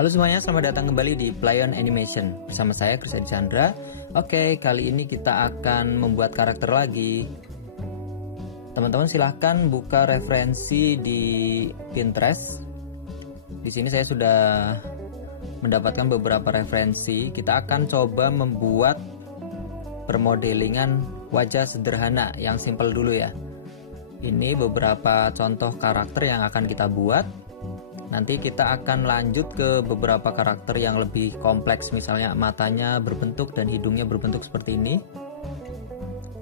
Halo semuanya, selamat datang kembali di Play-on Animation. Bersama saya Chris Adi Chandra. Oke, kali ini kita akan membuat karakter lagi. Teman-teman silahkan buka referensi di Pinterest. Di sini saya sudah mendapatkan beberapa referensi. Kita akan coba membuat permodelingan wajah sederhana yang simple dulu ya. Ini beberapa contoh karakter yang akan kita buat. Nanti kita akan lanjut ke beberapa karakter yang lebih kompleks, misalnya matanya berbentuk dan hidungnya berbentuk seperti ini.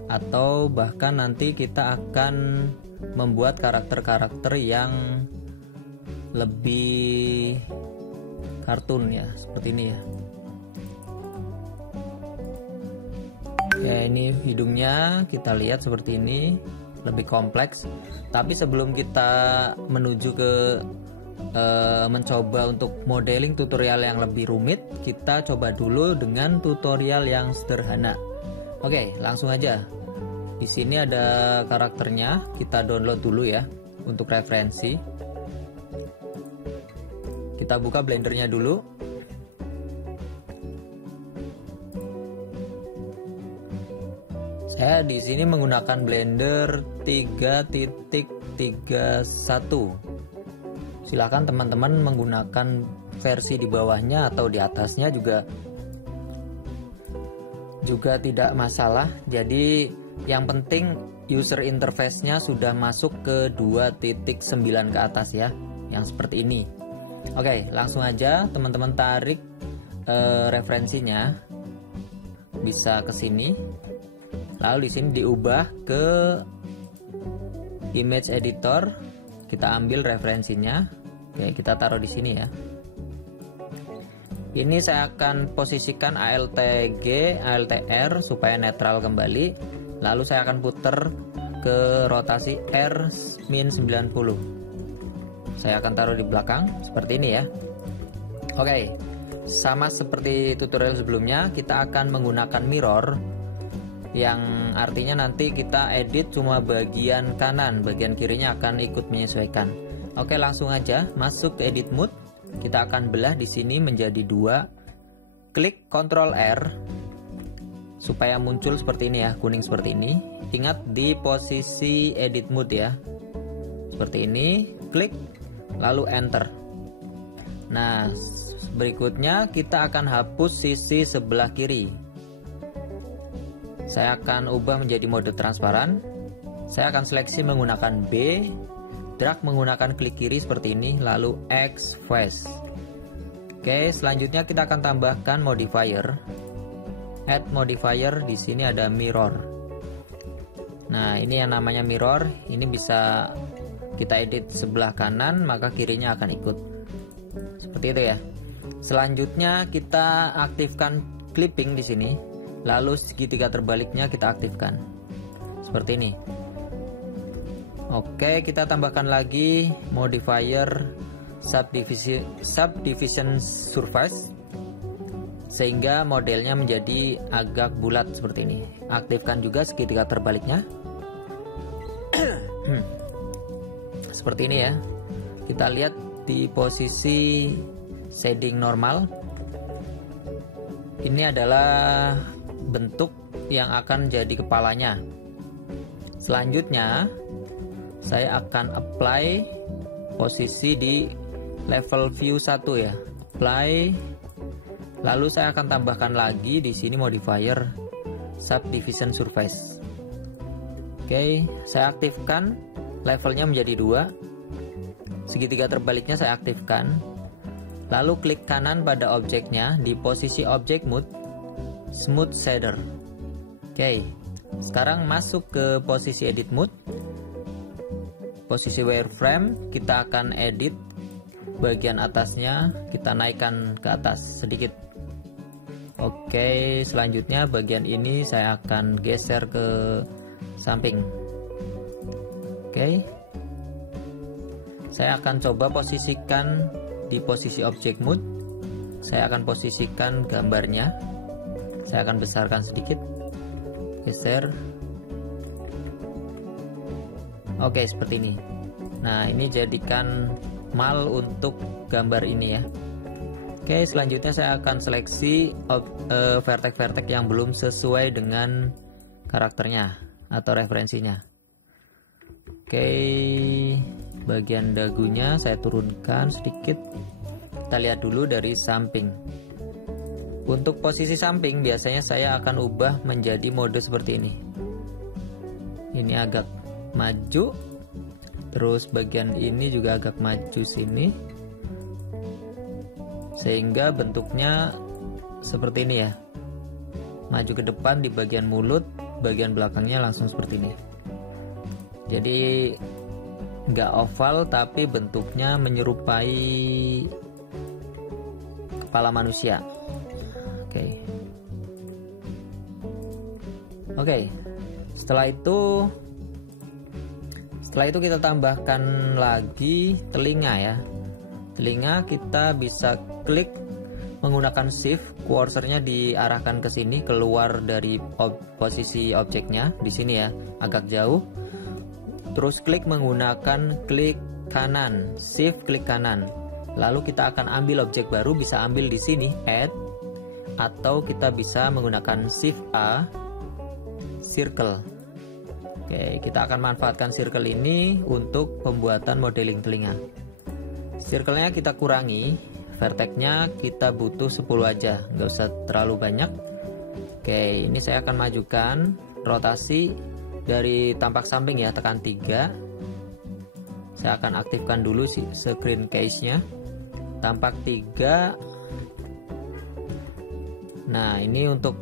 Atau bahkan nanti kita akan membuat karakter-karakter yang lebih kartun ya, seperti ini ya. Ya, ini hidungnya kita lihat seperti ini, lebih kompleks. Tapi sebelum kita menuju ke mencoba untuk modeling tutorial yang lebih rumit, kita coba dulu dengan tutorial yang sederhana. Oke, langsung aja. Di sini ada karakternya, kita download dulu ya untuk referensi. Kita buka Blendernya dulu. Saya di sini menggunakan Blender 3.31. Silahkan teman-teman menggunakan versi di bawahnya atau di atasnya juga tidak masalah. Jadi yang penting user interface-nya sudah masuk ke 2.9 ke atas ya, yang seperti ini. Oke, langsung aja teman-teman tarik referensinya, bisa ke sini. Lalu di sini diubah ke image editor, kita ambil referensinya. Oke, kita taruh di sini ya. Ini saya akan posisikan ALTG, ALTR supaya netral kembali. Lalu saya akan putar ke rotasi R-90. Saya akan taruh di belakang seperti ini ya. Oke, sama seperti tutorial sebelumnya, kita akan menggunakan mirror, yang artinya nanti kita edit cuma bagian kanan, bagian kirinya akan ikut menyesuaikan. Oke, langsung aja masuk ke edit mode. Kita akan belah di sini menjadi 2. Klik Ctrl R supaya muncul seperti ini ya, kuning seperti ini. Ingat di posisi edit mode ya. Seperti ini, klik lalu enter. Nah, berikutnya kita akan hapus sisi sebelah kiri. Saya akan ubah menjadi mode transparan. Saya akan seleksi menggunakan B, drag menggunakan klik kiri seperti ini, lalu X face. Oke, selanjutnya kita akan tambahkan modifier. Add modifier, di sini ada mirror. Nah, ini yang namanya mirror. Ini bisa kita edit sebelah kanan, maka kirinya akan ikut. Seperti itu ya. Selanjutnya kita aktifkan clipping di sini. Lalu segitiga terbaliknya kita aktifkan seperti ini. Oke, kita tambahkan lagi modifier subdivision surface sehingga modelnya menjadi agak bulat seperti ini. Aktifkan juga segitiga terbaliknya. Seperti ini ya. Kita lihat di posisi shading normal. Ini adalah bentuk yang akan jadi kepalanya. Selanjutnya saya akan apply posisi di level view 1 ya. Apply. Lalu saya akan tambahkan lagi di sini modifier subdivision surface. Oke, saya aktifkan levelnya menjadi 2. Segitiga terbaliknya saya aktifkan. Lalu klik kanan pada objeknya di posisi object mode, smooth shader. Oke, sekarang masuk ke posisi edit mode. Posisi wireframe, kita akan edit bagian atasnya, kita naikkan ke atas sedikit. Oke, selanjutnya bagian ini saya akan geser ke samping. Oke, saya akan coba posisikan di posisi object mode. Saya akan posisikan gambarnya. Saya akan besarkan sedikit. Geser. Oke, seperti ini. Nah, ini jadikan mal untuk gambar ini ya. Oke, selanjutnya saya akan seleksi vertex-vertex yang belum sesuai dengan karakternya atau referensinya. Oke, bagian dagunya saya turunkan sedikit. Kita lihat dulu dari samping. Untuk posisi samping biasanya saya akan ubah menjadi mode seperti ini. Ini agak maju, terus bagian ini juga agak maju sini, sehingga bentuknya seperti ini ya, maju ke depan di bagian mulut, bagian belakangnya langsung seperti ini. Jadi nggak oval tapi bentuknya menyerupai kepala manusia. Oke. Setelah itu kita tambahkan lagi telinga ya. Telinga kita bisa klik menggunakan shift, kursornya diarahkan ke sini, keluar dari posisi objeknya di sini ya, agak jauh. Terus klik menggunakan klik kanan, shift klik kanan. Lalu kita akan ambil objek baru, bisa ambil di sini add, atau kita bisa menggunakan shift A, circle. Oke, kita akan manfaatkan circle ini untuk pembuatan modeling telinga. Circle-nya kita kurangi, vertex-nya kita butuh 10 aja, nggak usah terlalu banyak. Oke, ini saya akan majukan rotasi dari tampak samping ya, tekan 3. Saya akan aktifkan dulu screen case-nya. Tampak 3. Nah, ini untuk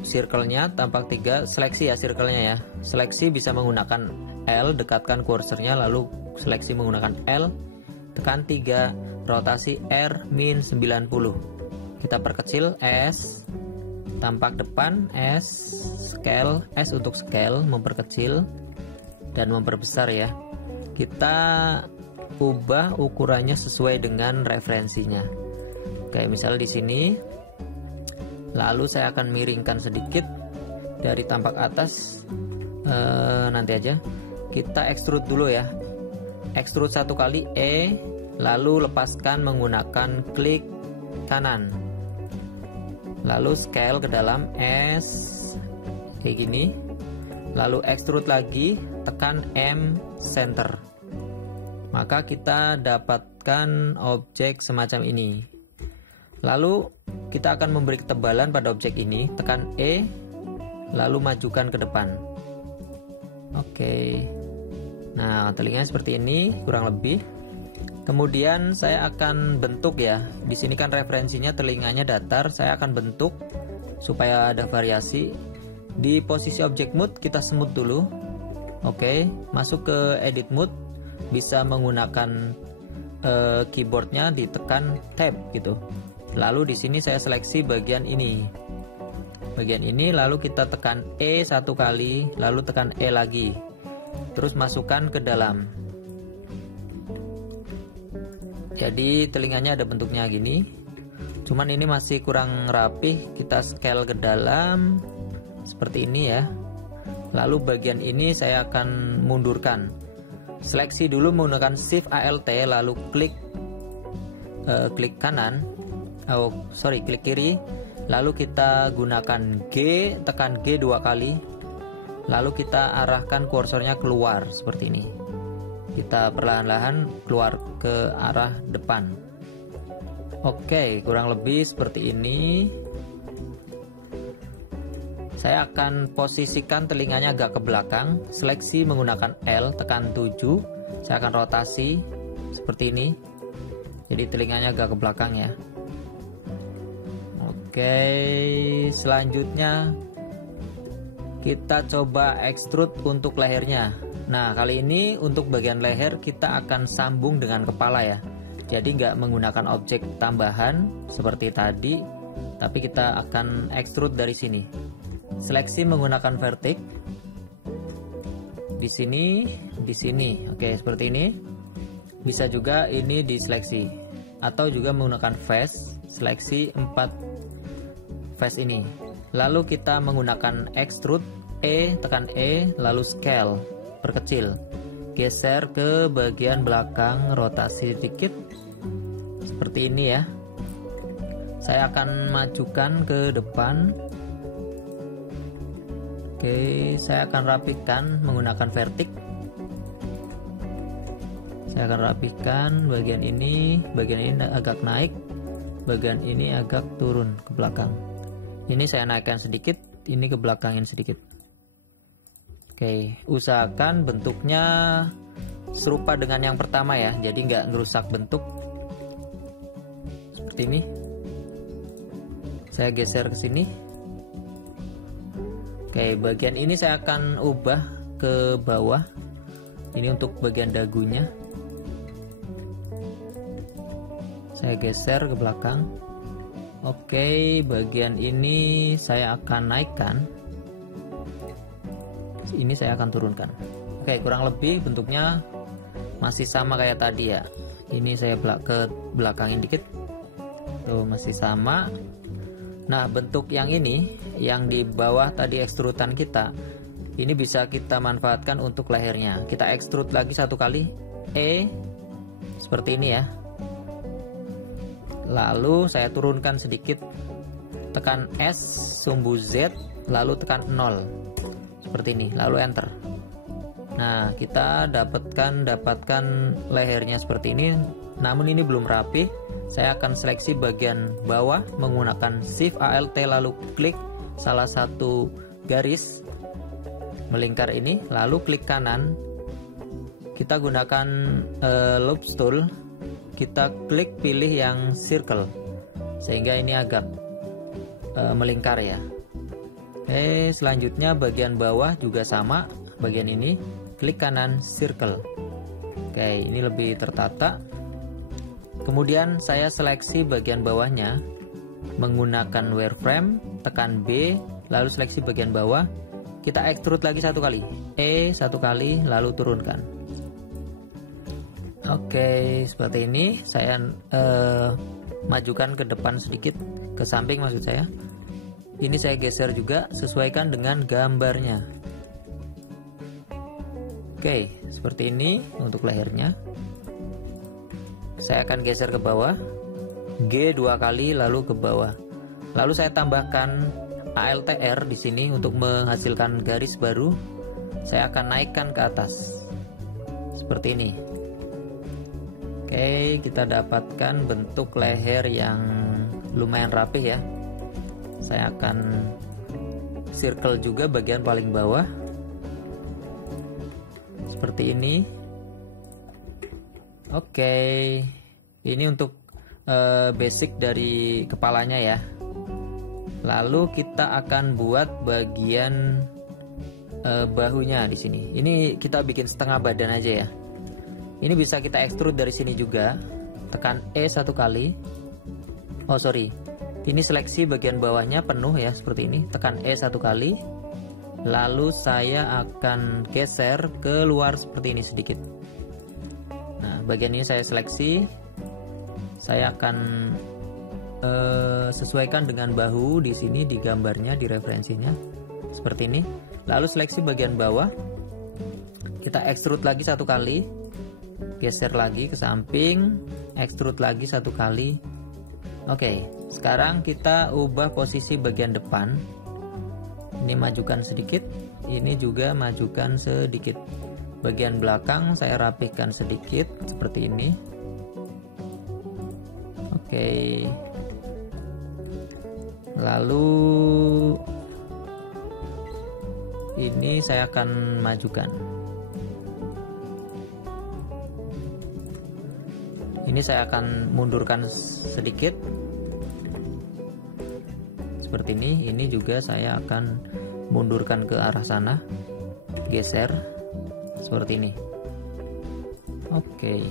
circle-nya tampak 3, seleksi ya circle-nya ya. Seleksi bisa menggunakan L, dekatkan kursornya, lalu seleksi menggunakan L, tekan 3, rotasi R-90. Kita perkecil S, tampak depan S, scale S untuk scale, memperkecil dan memperbesar ya. Kita ubah ukurannya sesuai dengan referensinya. Kayak misal di sini. Lalu saya akan miringkan sedikit dari tampak atas, nanti aja. Kita extrude dulu ya. Extrude 1 kali E, lalu lepaskan menggunakan klik kanan. Lalu scale ke dalam S, kayak gini. Lalu extrude lagi, tekan M center. Maka kita dapatkan objek semacam ini. Lalu kita akan memberi ketebalan pada objek ini, tekan E, lalu majukan ke depan. Oke. Nah, telinganya seperti ini, kurang lebih. Kemudian saya akan bentuk ya. Di sini kan referensinya telinganya datar, saya akan bentuk supaya ada variasi. Di posisi object mode kita smooth dulu. Oke, masuk ke edit mode, bisa menggunakan keyboardnya ditekan tab gitu. Lalu di sini saya seleksi bagian ini. Bagian ini lalu kita tekan E 1 kali, lalu tekan E lagi. Terus masukkan ke dalam. Jadi telinganya ada bentuknya gini. Cuman ini masih kurang rapih, kita scale ke dalam seperti ini ya. Lalu bagian ini saya akan mundurkan. Seleksi dulu menggunakan Shift Alt, lalu klik kanan. Klik kiri, lalu kita gunakan G, tekan G 2 kali, lalu kita arahkan kursornya keluar seperti ini. Kita perlahan-lahan keluar ke arah depan. Oke, kurang lebih seperti ini. Saya akan posisikan telinganya agak ke belakang, seleksi menggunakan L, tekan 7, saya akan rotasi seperti ini. Jadi telinganya agak ke belakang ya. Oke, selanjutnya kita coba extrude untuk lehernya. Nah, kali ini untuk bagian leher kita akan sambung dengan kepala ya. Jadi nggak menggunakan objek tambahan seperti tadi, tapi kita akan extrude dari sini. Seleksi menggunakan vertex. Di sini. Oke, seperti ini. Bisa juga ini diseleksi atau juga menggunakan face, seleksi 4 face ini. Lalu kita menggunakan extrude E, tekan E, lalu scale, perkecil. Geser ke bagian belakang, rotasi sedikit. Seperti ini ya. Saya akan majukan ke depan. Oke, saya akan rapikan menggunakan vertik. Saya akan rapikan bagian ini agak naik, bagian ini agak turun ke belakang. Ini saya naikkan sedikit, ini ke belakangin sedikit. Oke, usahakan bentuknya serupa dengan yang pertama ya, jadi nggak ngerusak bentuk. Seperti ini. Saya geser ke sini. Oke, bagian ini saya akan ubah ke bawah. Ini untuk bagian dagunya. Saya geser ke belakang. Oke, bagian ini saya akan naikkan. Ini saya akan turunkan. Oke, kurang lebih bentuknya masih sama kayak tadi ya. Ini saya ke belakangin dikit. Tuh, masih sama. Nah, bentuk yang ini, yang di bawah tadi ekstrudan kita, ini bisa kita manfaatkan untuk lehernya. Kita ekstrud lagi satu kali, seperti ini ya. Lalu saya turunkan sedikit, tekan S, sumbu Z, lalu tekan 0, seperti ini, lalu enter. Nah, kita dapatkan lehernya seperti ini, namun ini belum rapi. Saya akan seleksi bagian bawah menggunakan Shift Alt lalu klik salah satu garis melingkar ini, lalu klik kanan. Kita gunakan Loops Tool, kita klik pilih yang circle sehingga ini agak melingkar ya. Oke, selanjutnya bagian bawah juga sama, bagian ini klik kanan circle. Oke, ini lebih tertata. Kemudian saya seleksi bagian bawahnya menggunakan wireframe, tekan B, lalu seleksi bagian bawah. Kita extrude lagi satu kali, satu kali, lalu turunkan. Oke, seperti ini. Saya majukan ke depan sedikit, ke samping maksud saya. Ini saya geser juga, sesuaikan dengan gambarnya. Oke, seperti ini untuk lehernya. Saya akan geser ke bawah, G 2 kali lalu ke bawah. Lalu saya tambahkan ALTR di sini untuk menghasilkan garis baru. Saya akan naikkan ke atas. Seperti ini. Oke, kita dapatkan bentuk leher yang lumayan rapih ya. Saya akan circle juga bagian paling bawah. Seperti ini. Oke, ini untuk basic dari kepalanya ya. Lalu kita akan buat bagian bahunya di sini. Ini kita bikin setengah badan aja ya. Ini bisa kita extrude dari sini juga. Tekan E satu kali. Oh sorry, ini seleksi bagian bawahnya penuh ya seperti ini. Tekan E satu kali. Lalu saya akan geser ke luar seperti ini sedikit. Nah, bagian ini saya seleksi. Saya akan sesuaikan dengan bahu di sini di gambarnya, di referensinya seperti ini. Lalu seleksi bagian bawah. Kita extrude lagi satu kali. Geser lagi ke samping. Extrude lagi satu kali. Oke, sekarang kita ubah posisi bagian depan. Ini majukan sedikit. Ini juga majukan sedikit. Bagian belakang saya rapihkan sedikit seperti ini. Oke. Lalu ini saya akan majukan. Ini saya akan mundurkan sedikit. Seperti ini. Ini juga saya akan mundurkan ke arah sana. Geser. Seperti ini. Oke.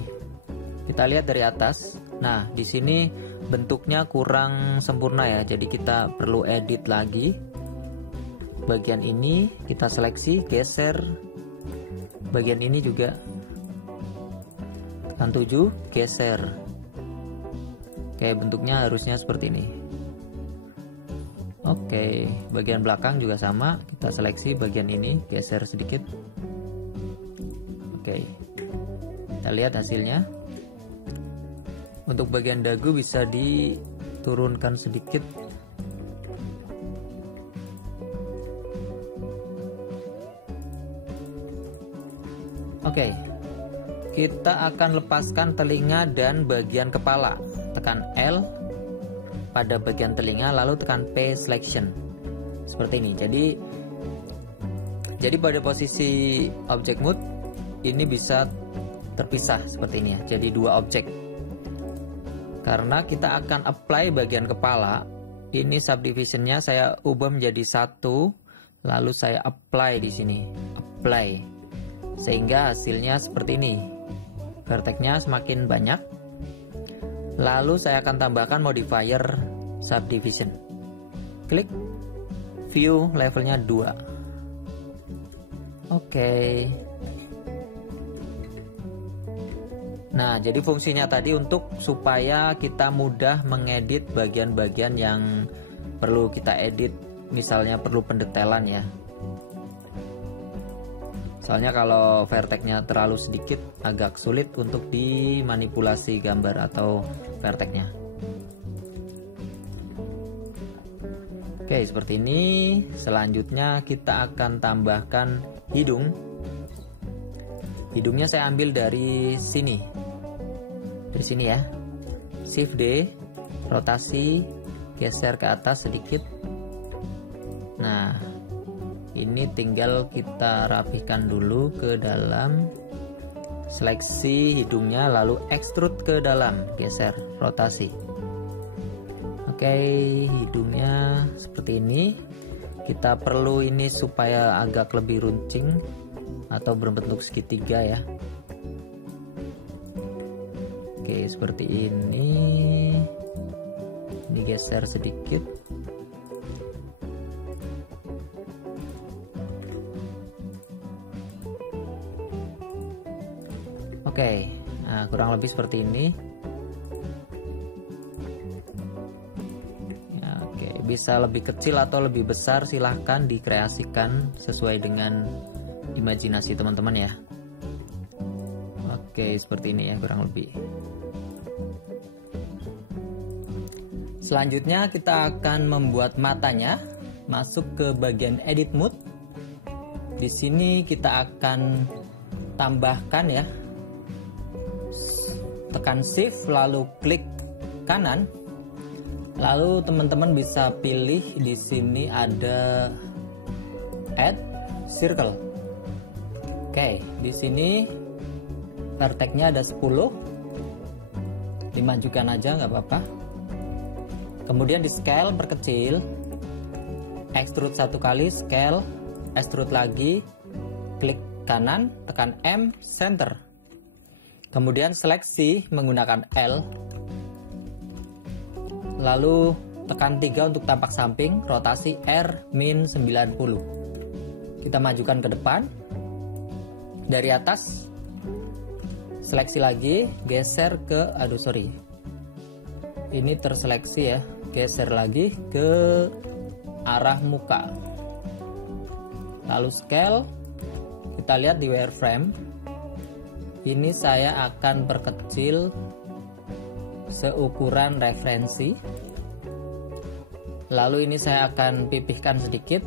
Kita lihat dari atas. Nah, di sini bentuknya kurang sempurna ya. Jadi kita perlu edit lagi. Bagian ini kita seleksi, geser. Bagian ini juga tekan 7, geser. Oke, bentuknya harusnya seperti ini. Oke, bagian belakang juga sama. Kita seleksi bagian ini, geser sedikit. Oke, kita lihat hasilnya. Untuk bagian dagu bisa turunkan sedikit. Oke, kita akan lepaskan telinga dan bagian kepala. Tekan L pada bagian telinga, lalu tekan P selection. Seperti ini. Jadi pada posisi object mode ini bisa terpisah seperti ini ya. Jadi dua objek. Karena kita akan apply bagian kepala, ini subdivisionnya saya ubah menjadi satu, lalu saya apply di sini, apply, sehingga hasilnya seperti ini. Vertexnya semakin banyak. Lalu saya akan tambahkan modifier subdivision. Klik view, levelnya 2. Oke. Nah, jadi fungsinya tadi untuk supaya kita mudah mengedit bagian-bagian yang perlu kita edit, misalnya perlu pendetailan ya. Soalnya kalau vertexnya terlalu sedikit agak sulit untuk dimanipulasi gambar atau vertexnya. Oke, seperti ini. Selanjutnya kita akan tambahkan hidung. Hidungnya saya ambil dari sini. Dari sini ya. Shift D, rotasi, geser ke atas sedikit. Nah, ini tinggal kita rapihkan dulu ke dalam. Seleksi hidungnya, lalu extrude ke dalam, geser, rotasi. Oke, hidungnya seperti ini. Kita perlu ini supaya agak lebih runcing atau berbentuk segitiga ya. Oke, seperti ini. Ini geser sedikit. Oke, nah kurang lebih seperti ini. Bisa lebih kecil atau lebih besar, silahkan dikreasikan sesuai dengan imajinasi teman-teman ya. Oke, seperti ini ya kurang lebih. Selanjutnya kita akan membuat matanya. Masuk ke bagian edit mode. Di sini kita akan tambahkan ya. Tekan shift lalu klik kanan. Lalu teman-teman bisa pilih di sini ada add circle. Oke, di sini vertexnya ada 10. Dimajukan aja nggak apa-apa. Kemudian di scale perkecil, extrude 1 kali, scale, extrude lagi, klik kanan, tekan M, center. Kemudian seleksi menggunakan L. Lalu tekan 3 untuk tampak samping, rotasi R-90. Kita majukan ke depan. Dari atas, seleksi lagi, geser ke, ini terseleksi ya, geser lagi ke arah muka. Lalu scale, kita lihat di wireframe. Ini saya akan perkecil seukuran referensi. Lalu ini saya akan pipihkan sedikit.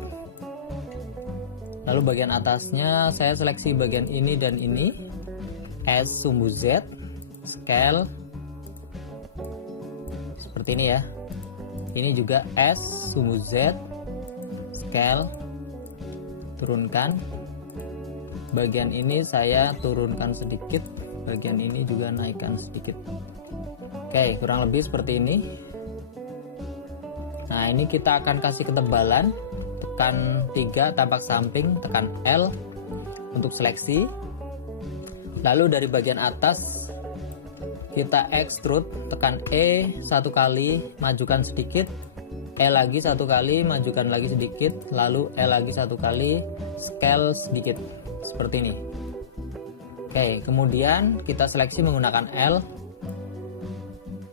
Lalu bagian atasnya saya seleksi bagian ini dan ini. S sumbu Z, scale seperti ini ya. Ini juga S sumbu Z, scale, turunkan. Bagian ini saya turunkan sedikit, bagian ini juga naikkan sedikit. Oke, kurang lebih seperti ini. Nah, ini kita akan kasih ketebalan. Tekan 3 tampak samping, tekan L untuk seleksi. Lalu dari bagian atas kita extrude, tekan E 1 kali, majukan sedikit. E lagi 1 kali, majukan lagi sedikit. Lalu E lagi 1 kali, scale sedikit. Seperti ini. Oke, kemudian kita seleksi menggunakan L.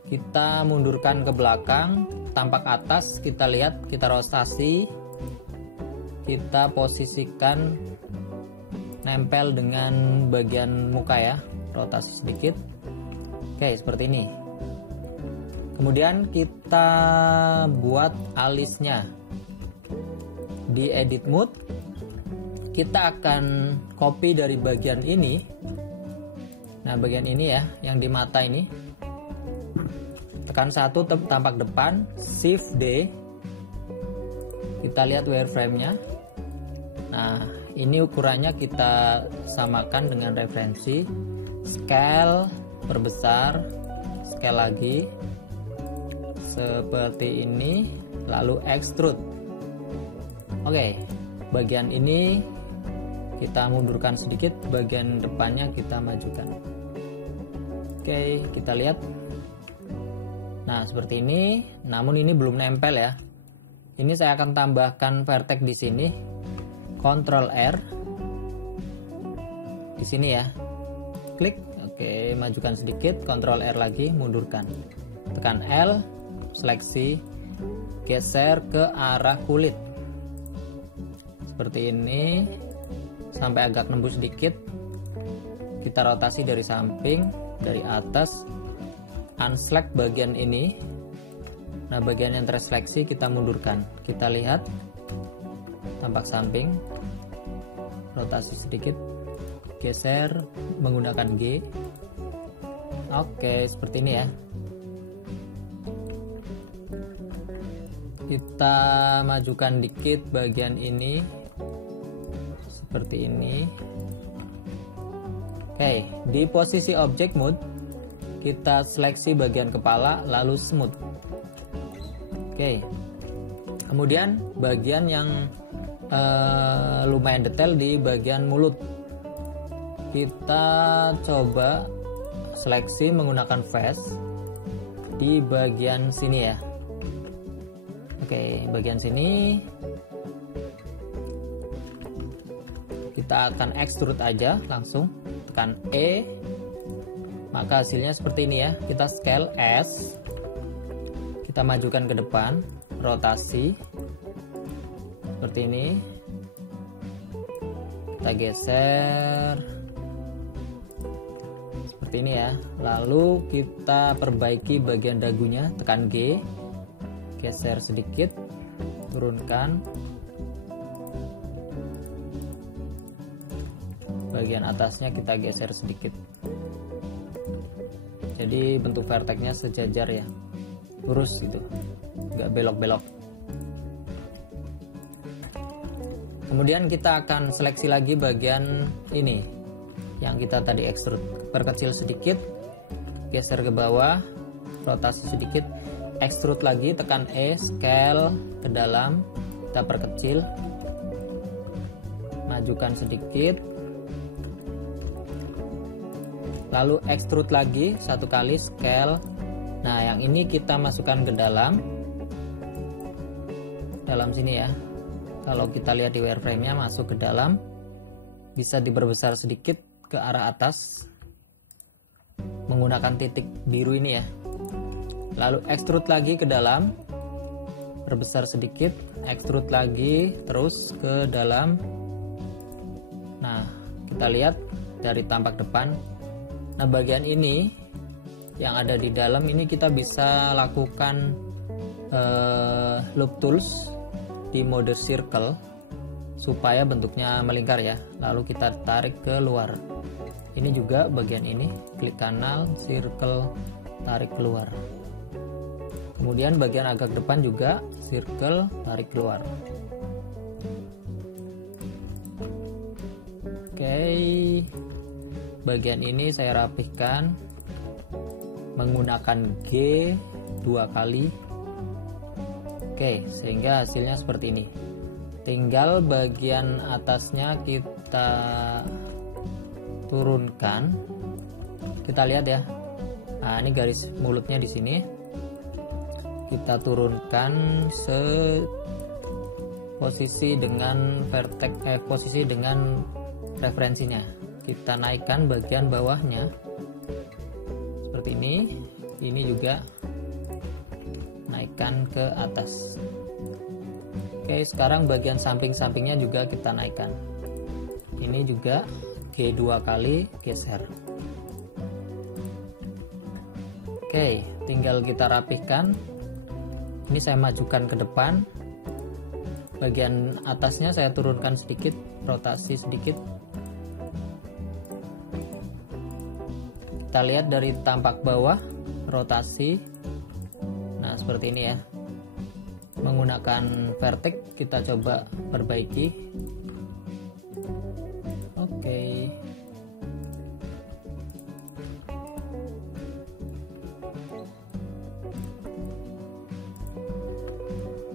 Kita mundurkan ke belakang, tampak atas, kita lihat, kita rotasi, kita posisikan nempel dengan bagian muka ya, rotasi sedikit. Oke, seperti ini. Kemudian kita buat alisnya. Di edit mode kita akan copy dari bagian ini. Nah, bagian ini ya, yang di mata ini. Tekan 1 tampak depan, Shift D. Kita lihat wireframe-nya. Nah, ini ukurannya kita samakan dengan referensi. Scale, perbesar, scale lagi. Seperti ini, lalu extrude. Oke, bagian ini kita mundurkan sedikit, bagian depannya kita majukan. Oke, kita lihat. Nah, seperti ini, namun ini belum nempel ya. Ini saya akan tambahkan vertex di sini. Ctrl R. Di sini ya. Klik. Oke, majukan sedikit, Ctrl R lagi, mundurkan. Tekan L, seleksi, geser ke arah kulit. Seperti ini, sampai agak nembus sedikit. Kita rotasi dari samping, dari atas, unselect bagian ini. Nah, bagian yang terseleksi kita mundurkan. Kita lihat, tampak samping, rotasi sedikit, geser menggunakan G. Oke, seperti ini ya. Kita majukan dikit bagian ini. Seperti ini. Oke, di posisi object mode kita seleksi bagian kepala lalu smooth. Oke. Kemudian bagian yang lumayan detail di bagian mulut. Kita coba seleksi menggunakan face di bagian sini ya. Oke, bagian sini kita akan extrude aja langsung, tekan E, maka hasilnya seperti ini ya. Kita scale S, kita majukan ke depan, rotasi seperti ini, kita geser seperti ini ya. Lalu kita perbaiki bagian dagunya, tekan G, geser sedikit, turunkan. Bagian atasnya kita geser sedikit. Jadi bentuk vertexnya sejajar ya, lurus gitu, nggak belok-belok. Kemudian kita akan seleksi lagi bagian ini yang kita tadi extrude. Perkecil sedikit, geser ke bawah, rotasi sedikit, extrude lagi, tekan E, scale ke dalam, kita perkecil, majukan sedikit, lalu extrude lagi satu kali, scale. Nah, yang ini kita masukkan ke dalam sini ya. Kalau kita lihat di wireframe-nya masuk ke dalam, bisa diperbesar sedikit ke arah atas menggunakan titik biru ini ya. Lalu extrude lagi ke dalam, perbesar sedikit, extrude lagi terus ke dalam. Nah, kita lihat dari tampak depan. Nah, bagian ini yang ada di dalam ini kita bisa lakukan loop tools di mode circle supaya bentuknya melingkar ya. Lalu kita tarik ke luar. Ini juga bagian ini, klik kanan, circle, tarik keluar. Kemudian bagian agak depan juga circle, tarik keluar. Oke, bagian ini saya rapihkan menggunakan G 2 kali. Oke, sehingga hasilnya seperti ini. Tinggal bagian atasnya kita turunkan. Kita lihat ya. Nah, ini garis mulutnya di sini. Kita turunkan posisi dengan vertex, posisi dengan referensinya. Kita naikkan bagian bawahnya seperti ini. Ini juga naikkan ke atas. Oke, sekarang bagian samping-sampingnya juga kita naikkan. Ini juga G2 kali, geser. Oke, tinggal kita rapihkan. Ini saya majukan ke depan. Bagian atasnya saya turunkan sedikit, rotasi sedikit. Kita lihat dari tampak bawah, rotasi. Nah, seperti ini ya. Menggunakan vertex kita coba perbaiki. Oke.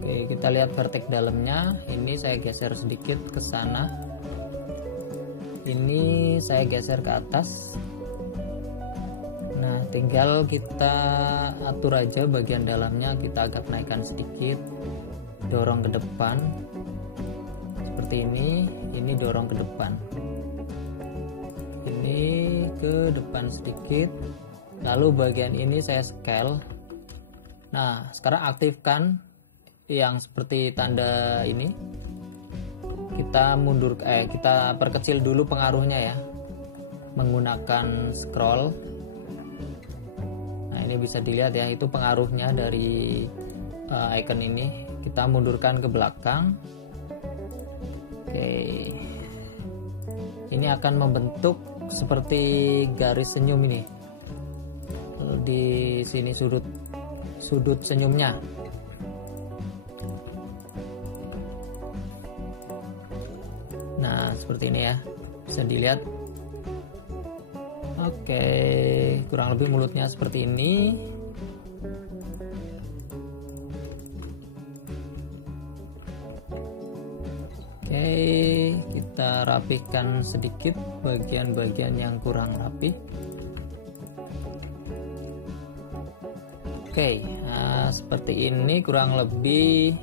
Oke, kita lihat vertex dalamnya. Ini saya geser sedikit ke sana. Ini saya geser ke atas. Nah, tinggal kita atur aja bagian dalamnya, kita agak naikkan sedikit, dorong ke depan. Seperti ini dorong ke depan. Ini ke depan sedikit. Lalu bagian ini saya scale. Nah, sekarang aktifkan yang seperti tanda ini. Kita kita perkecil dulu pengaruhnya ya, menggunakan scroll. Nah, ini bisa dilihat ya, itu pengaruhnya dari icon ini. Kita mundurkan ke belakang. Oke, ini akan membentuk seperti garis senyum ini di sini, sudut senyumnya. Nah, seperti ini ya, bisa dilihat. Oke, kurang lebih mulutnya seperti ini. Oke, kita rapihkan sedikit bagian-bagian yang kurang rapi. Oke, nah seperti ini kurang lebih.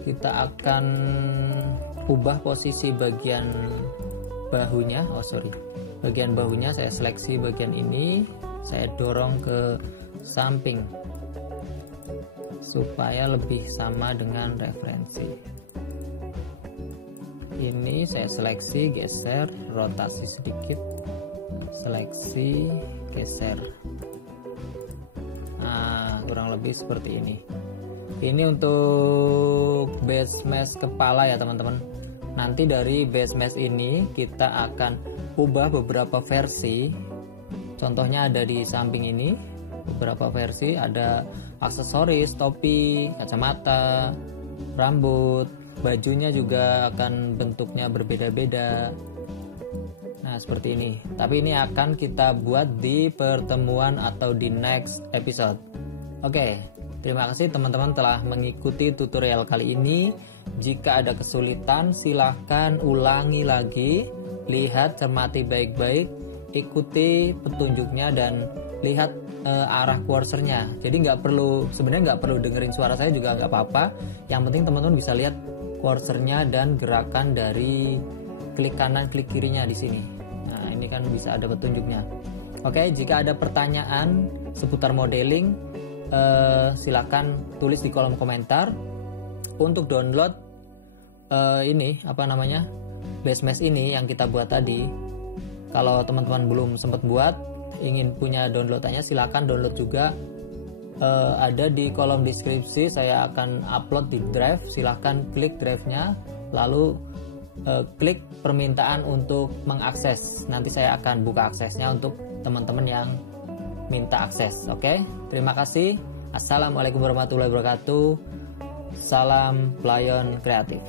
Kita akan ubah posisi bagian bahunya. Bagian bahunya saya seleksi bagian ini, saya dorong ke samping supaya lebih sama dengan referensi. Ini saya seleksi, geser, rotasi sedikit, seleksi, geser. Nah, kurang lebih seperti ini. Ini untuk base mesh kepala ya teman-teman. Nanti dari base mesh ini kita akan ubah beberapa versi. Contohnya ada di samping ini, beberapa versi, ada aksesoris, topi, kacamata, rambut, bajunya juga akan bentuknya berbeda-beda. Nah, seperti ini. Tapi ini akan kita buat di pertemuan atau di next episode. Oke, terima kasih teman-teman telah mengikuti tutorial kali ini. Jika ada kesulitan, silahkan ulangi lagi, lihat, cermati baik-baik, ikuti petunjuknya dan lihat arah kursornya. Jadi sebenarnya nggak perlu dengerin suara saya juga nggak apa-apa. Yang penting teman-teman bisa lihat kursornya dan gerakan dari klik kanan, klik kirinya di sini. Nah, ini kan bisa ada petunjuknya. Oke, jika ada pertanyaan seputar modeling, silakan tulis di kolom komentar. Untuk download base mesh ini yang kita buat tadi, kalau teman-teman belum sempat buat, ingin punya downloadannya, silakan download juga. Ada di kolom deskripsi, saya akan upload di drive. Silakan klik drive-nya, lalu klik permintaan untuk mengakses. Nanti saya akan buka aksesnya untuk teman-teman yang minta akses. Oke, terima kasih. Assalamualaikum warahmatullahi wabarakatuh. Salam Playon Kreatif.